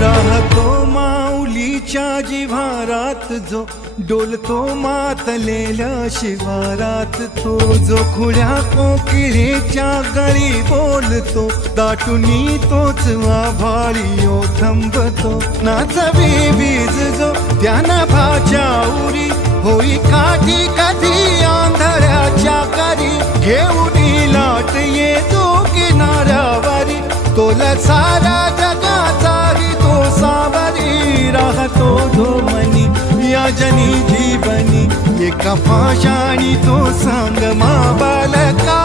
राहतो माऊलीच्या जिव्हारात जो डोलतो मातलेल्या शिवारात, तो जो खुळ्या कोकिळेच्या गळी बोलतो, दाटुनी तोच आभाळी ओ थंबतो. नाचवी वीज जो त्या नभाच्या उरी, होई काठी कधी आंधळ्याच्या करी, घेऊन लाट येतो किनाऱ्यावरी, तोला सारा जगाचाही तो सावरी. राहतो धोमनी या जनी जीवनी, एका पाशाणी तो सांग मा बालका.